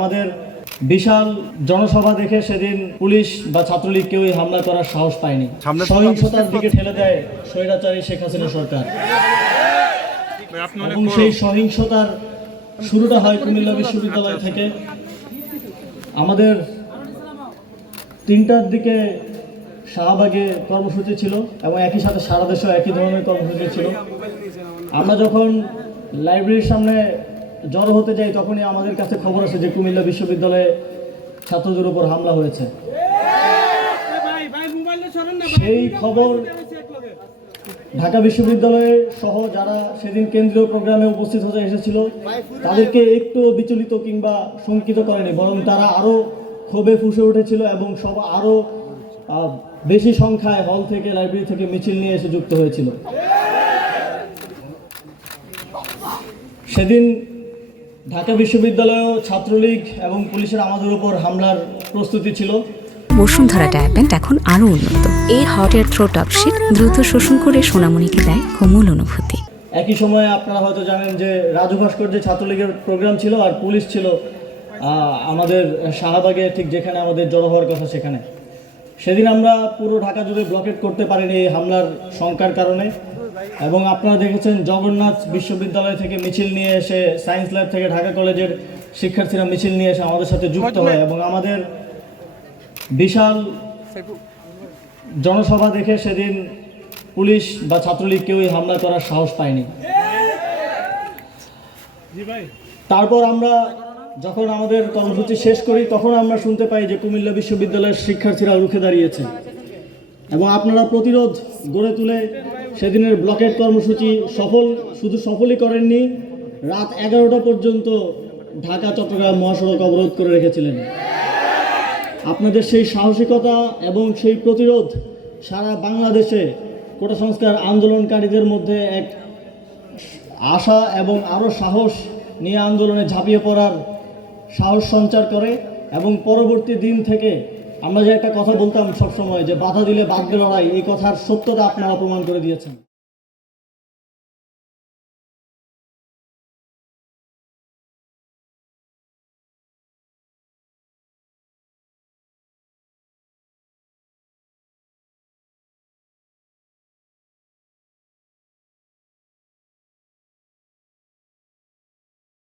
আমাদের বিশাল জনসভা দেখে সেদিন পুলিশ বা ছাত্রলীগ কেউই হামলা করার সাহস পায়নি। সহিংসতার দিকে ঠেলে দেয় স্বৈরাচারী শেখ হাসিনা সরকার। এবং সেই সহিংসতার শুরুটা হয় কুমিল্লা বিশ্ববিদ্যালয় থেকে। আমাদের 3টার দিকে শাহবাগে কর্মসূচি ছিল এবং একই সাথে সারা দেশেও একই ধরনের কর্মসূচি ছিল। আমরা যখন লাইব্রেরির সামনে জড়ো হতে যাই তখনই আমাদের কাছে খবর আসে যে কুমিল্লা বিশ্ববিদ্যালয়ে ছাত্রদের উপর হামলা হয়েছে। সেই খবর ঢাকা বিশ্ববিদ্যালয়ে সহ যারা সেদিন কেন্দ্রীয় প্রোগ্রামে উপস্থিত হতে এসেছিল তাদেরকে একটু বিচলিত কিংবা শঙ্কিত করেনি, বরং তারা আরও ক্ষোভে ফুঁসে উঠেছিল এবং সব আরও বেশি সংখ্যায় হল থেকে লাইব্রেরি থেকে মিছিল নিয়ে এসে যুক্ত হয়েছিল। সেদিন ঢাকা বিশ্ববিদ্যালয়েও ছাত্রলীগ এবং পুলিশের আমাদের উপর হামলার প্রস্তুতি ছিল। বসুন্ধরা ডায়াপেন্ট এখন আরও উন্নত। এই hot air through top sheet দ্রুত শোষণ করে সোনামণিকে দেয় কোমল অনুভূতি। একই সময়ে আপনারা হয়তো জানেন যে রাজু ভাস্কর্যে ছাত্রলীগের প্রোগ্রাম ছিল আর পুলিশ ছিল আমাদের শাহবাগে, ঠিক যেখানে আমাদের জড়ো হওয়ার কথা সেখানে। সেদিন আমরা পুরো ঢাকা জুড়ে ব্লকেট করতে পারিনি এই হামলার শঙ্কার কারণে। এবং আপনারা দেখেছেন জগন্নাথ বিশ্ববিদ্যালয় থেকে মিছিল নিয়ে এসে, সায়েন্স ল্যাব থেকে ঢাকা কলেজের শিক্ষার্থীরা মিছিল নিয়ে এসে আমাদের সাথে যুক্ত হয় এবং আমাদের বিশাল জনসভা দেখে সেদিন পুলিশ বা ছাত্রলীগ কেউই হামলা করার সাহস পায়নি। তারপর আমরা যখন আমাদের কর্মসূচি শেষ করি তখন আমরা শুনতে পাই যে কুমিল্লা বিশ্ববিদ্যালয়ের শিক্ষার্থীরা রুখে দাঁড়িয়েছে এবং আপনারা প্রতিরোধ গড়ে তুলে সেদিনের ব্লকেট কর্মসূচি শুধু সফলই করেননি, রাত 11টা পর্যন্ত ঢাকা চট্টগ্রাম মহাসড়ক অবরোধ করে রেখেছিলেন। আপনাদের সেই সাহসিকতা এবং সেই প্রতিরোধ সারা বাংলাদেশে কোটা সংস্কার আন্দোলনকারীদের মধ্যে এক আশা এবং আরও সাহস নিয়ে আন্দোলনে ঝাঁপিয়ে পড়ার সাহস সঞ্চার করে। এবং পরবর্তী দিন থেকে আমরা যে একটা কথা বলতাম সবসময় যে বাধা দিলে বাঁধবে লড়াই, এই কথার সত্যতা আপনারা প্রমাণ করে দিয়েছেন।